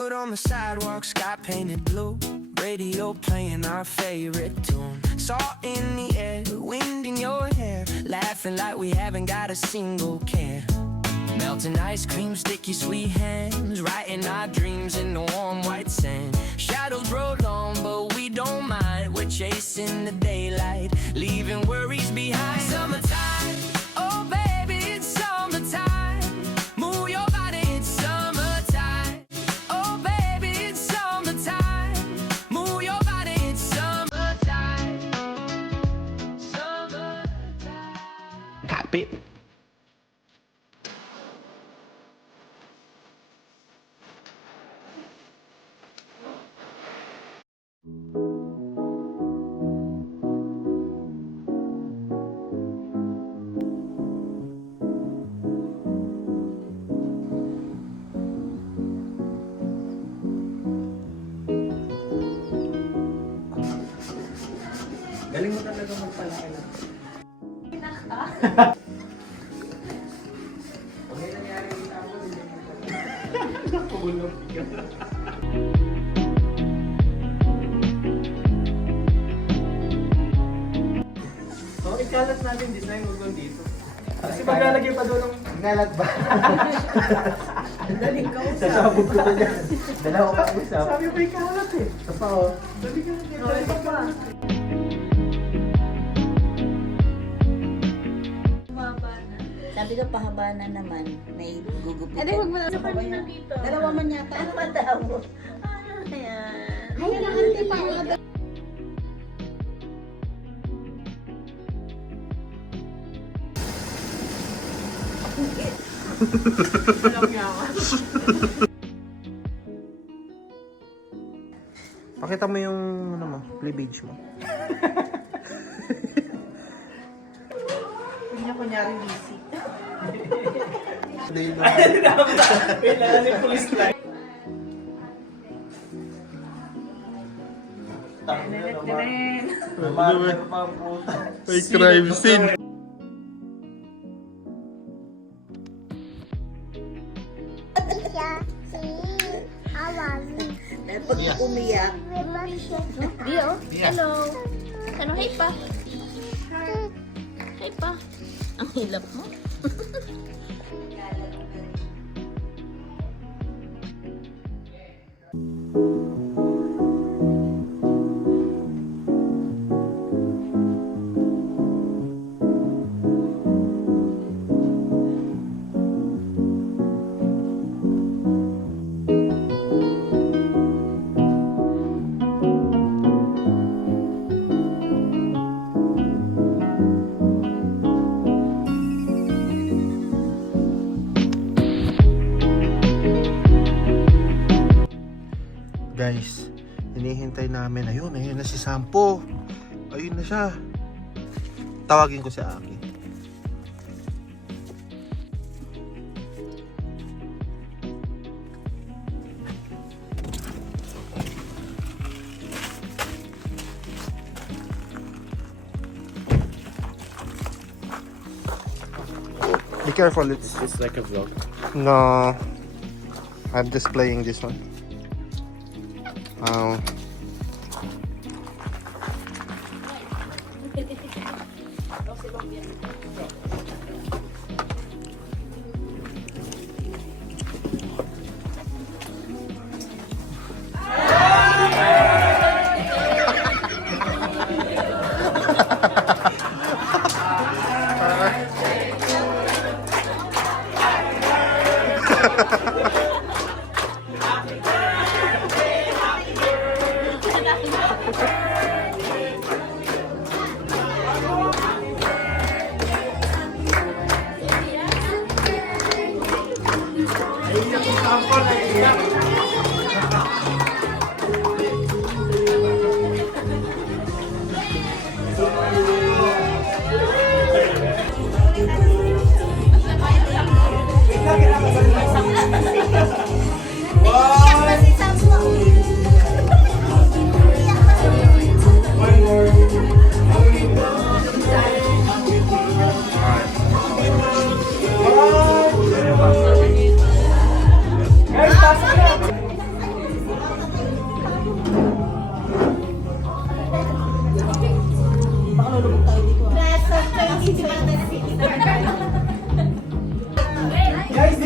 Barefoot on the sidewalk, sky painted blue. Radio playing our favorite tune. Salt in the air, wind in your hair. Laughing like we haven't got a single care. Melting ice cream, sticky sweet hands. Writing our dreams in the warm white sand. Shadows roll long, but we don't mind. We're chasing the daylight, leaving worries behind. Summertime, oh baby, it's summertime. Move your body, it's summertime. Oh baby, it's summertime. Move your body, it's summertime. Summertime. Kapit. Galing mo talaga magpalaki na. Pag may nangyari kita ako, hindi mo talaga. Nakulong ka. So, ikalat natin design mo doon dito. Kasi maglalagay pa doon ng... Ngalat ba? Daling ka usap. Sasabog ko to dyan. Dalawa ka usap. Sabi ko ikalat eh. Ito pa oh. Dali ka na. Dali ka pa. Sabi ko pahaba na naman, may gugupitan. Hindi, huwag mo na sa kanina dito. Dalawa man yata. Ano ba daw? Ano yan? Ay, nakante pa. Alam niya ako. Pakita mo yung ano mo, cleavage mo. Hindi niya kunyari busy. Kailangan ni police line. Diren. May crime scene. Dahil pag umiyak, Dio, hello. Ano, hey pa. Hey pa. ang hilap mo. Guys, hinihintay namin. Ayun na si Sampo. Ayun na siya. Tawagin ko si Aki. Be careful, it's like a vlog. no. I'm just playing this one.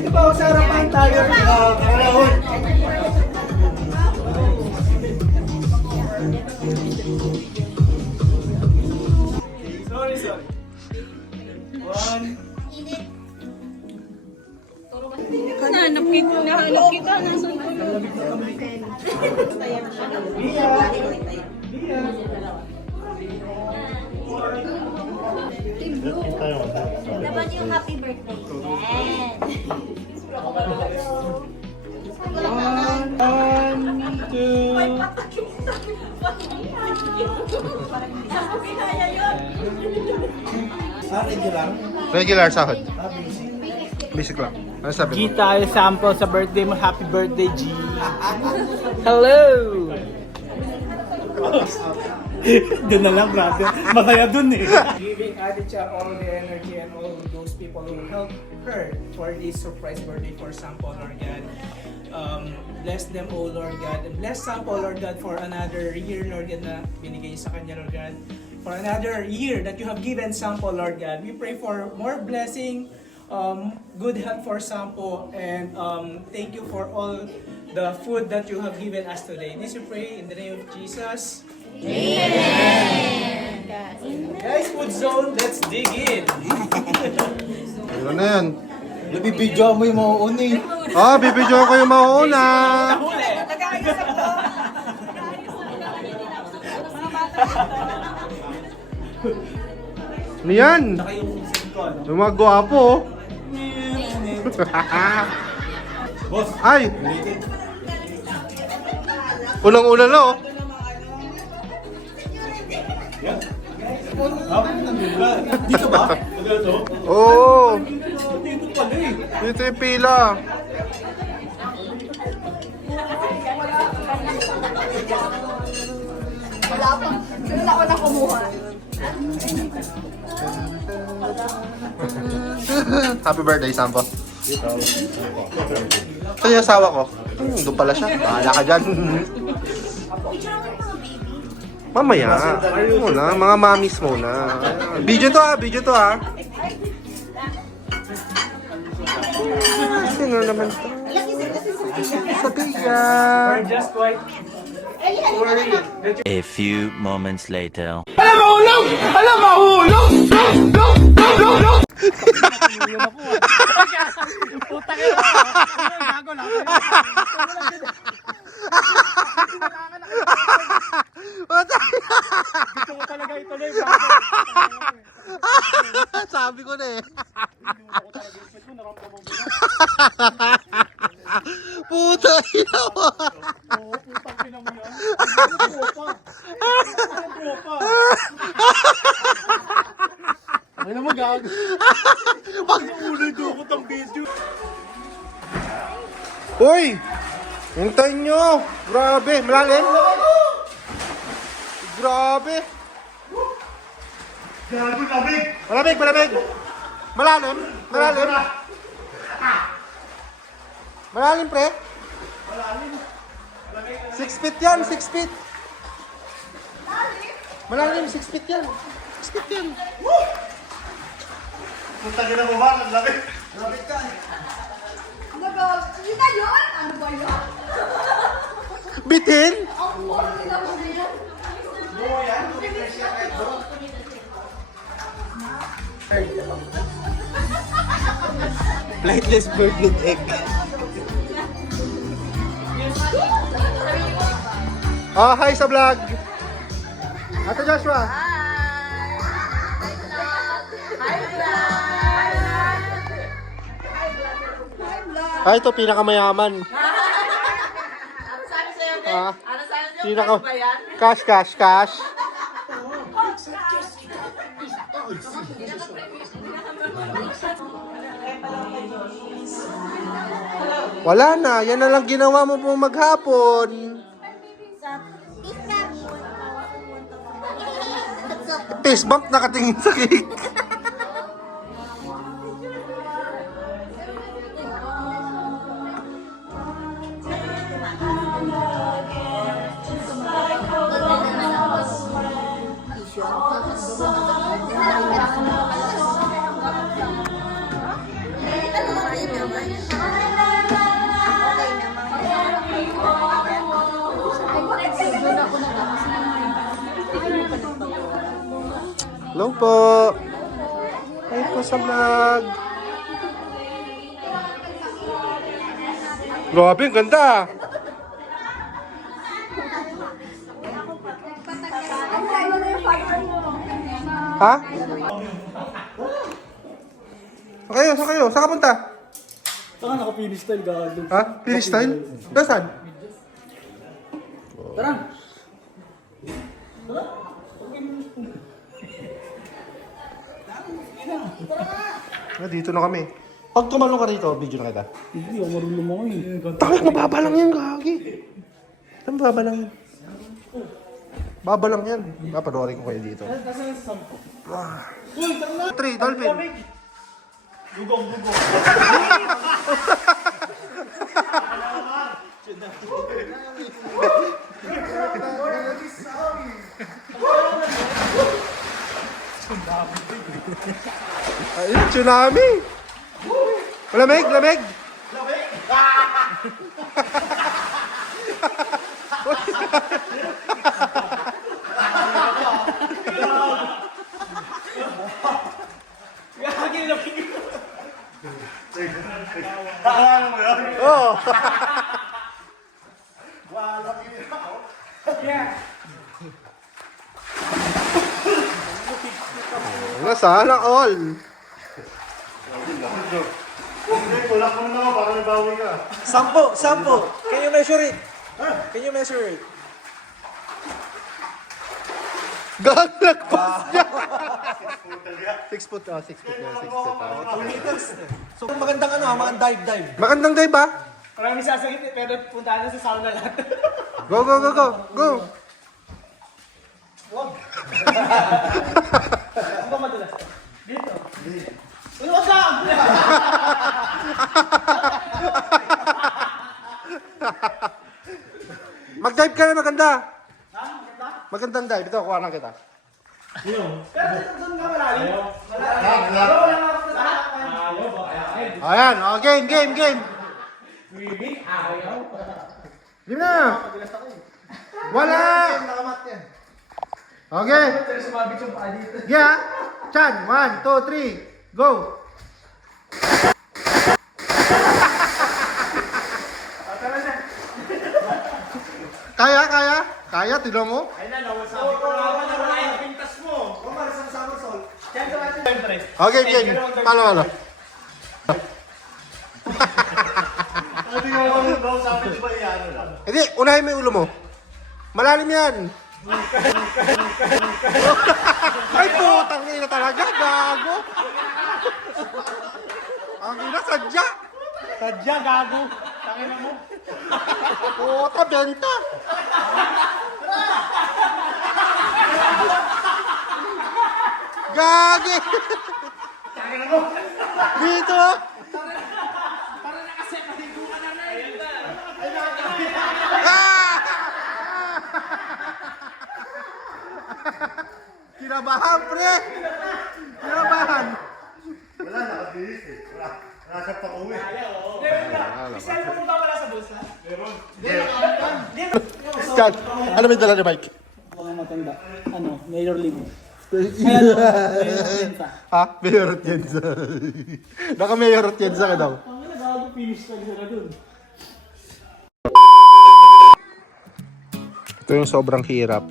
Dito pa ako sa harapan tayo. Kalahon. Sorry. One. Nahanap kita. Nasaan ko yun? Dapat yung happy birthday. One, two. Regular. Regular sahod. Basic lang. Ano sabi G mo? tayo sample sa birthday mo. Happy birthday, G. Hello! Doon na lang, brother. Masaya dun eh. Giving Adicha all the energy and all those people who helped her for this surprise birthday for Sample, Lord God. Bless them, O Lord God. And bless Sample, Lord God, for another year, Lord God, na binigay sa kanya, Lord God. For another year that you have given Sample, Lord God. We pray for more blessing, good health for Sampo, and thank you for all the food that you have given us today. This we pray in the name of Jesus. Amen. Guys, food zone, let's dig in. Ano na yan? Nabibidyo mo yung mauuna eh. Ah, bibidyo ko yung mauuna. Huli. Ano yan? Saka yung singkon. Yung mga gwapo. Boss, Ay! Unang-una na oh. dito ba? Dito? Oo. Dito pala eh. Dito yung pila. Wala ko na kumuha. Happy birthday, Sampo. Saan yung asawa ko? Doon pala siya. Bahala ka dyan. Mamaya. Muna, mga mamis muna. Video to ha. Sino naman to? Sabiya. We're just quite worried. A few moments later. Gusto ko talaga ituloy. Sabi ko na eh. Puta ina mo. Oo, putang ina mo yan. Tropa. Tropa. Ano mo gago? Pag Ulit ako tang video. Hoy! Hintayin nyo! Grabe! Malalim! Grabe! Gago, labig! Malamig! Malalim! Malalim, pre! 6 feet yan! 6 feet! Malalim! 6 feet yan! 6 feet yan! Punta ka na mo ba? Labig! Labig ka! Ano ba? Yun na yun? Ano ba yun? Bitin! Ang buhay na mo yun. Flightless bird egg. Ah, hi sa vlog! Ate Joshua! Ay, ito pinakamayaman. Ano sabi sa'yo, Ate? Ah, Ano sabi sa'yo? pinaka Ba yan? cash. Wala na, yan na lang ginawa mo pong maghapon. Fist bump nakatingin sa cake. Hello po. Hi po sa vlog. Grabe, ang ganda. Ha? Saan kayo? Saan ka punta? Saka naka-finish style gago. Ha? Finish style? Nasaan? Tara! Dito na kami. Pag tumalong ka rito, video na kita. Hindi ako marunong mo ngayon. Takot, mababa lang yan, gagi. Saan mababa lang yan? Baba lang yan. Papanoorin ko kayo dito. Wow. 3, dolphin. Dugong. Ayun, tsunami. Lamig. Akala mo yun? Oh. Sana all. Hindi, tulak mo naman para nabawi ka. 10! Can you measure it? Galagpas niya. 6 foot, 6 foot yan, 6 foot. 2 meters. So magandang dive. Magandang day ba? Maraming sasakit pero puntahan na sa sauna lahat. Go. Ano ba madulas? Dito. Uy, wag lang! Mag-dive ka na maganda. Magandang dive. Ito, kuha lang kita. Pero dito doon nga malalim. Ayan, game. Game na. Wala. Okay. Pero sumabit yung paa dito. Yeah. Chan, 1, 2, 3, go. Kaya, tignan mo. Ayun na, nawasabi ko na ako na wala yung pintas mo. Kung para sa somersault. Diyan sa atin. Siyempre. Okay, game. Palo. Hindi nga ako sabi di ba iyan lang? Hindi, unahin mo yung ulo mo. Malalim yan. Ay, putang ina talaga, gago. Ang ina, sadya. Sadya, gago. Tangina mo. Puta, benta. Gagi. Dito. Kinabahan, pre. Kinabahan. Wala, nakatiis eh. Nasap pa uwi. Isal mo ba wala sa bulsa? Chan, ano may dala ni Mike? Mga matanda. Ano? Mayor Lim. Ha? Mayor Atienza. Naka Mayor Atienza ka daw. Ang nagago finish lang sila dun. Ito yung sobrang hirap.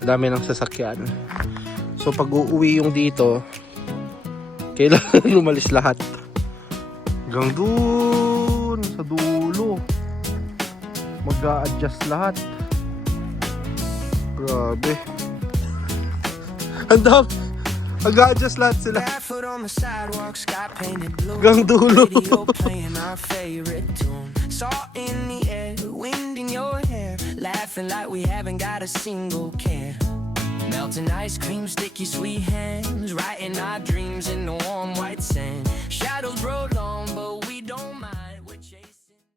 Dami ng sasakyan. So pag uuwi yung dito, kailangan lumalis lahat. Hanggang dun sa dulo. Mag-a-adjust lahat. Grabe. Ang dami. Mag-a-adjust lahat sila. Barefoot on the sidewalk, sky painted blue. Hanggang dulo. Radio playing our favorite tune. Salt in the air, wind in your hair. Laughing like we haven't got a single care. Melting ice cream, sticky sweet hands. Writing our dreams in the warm white sand. Shadows roll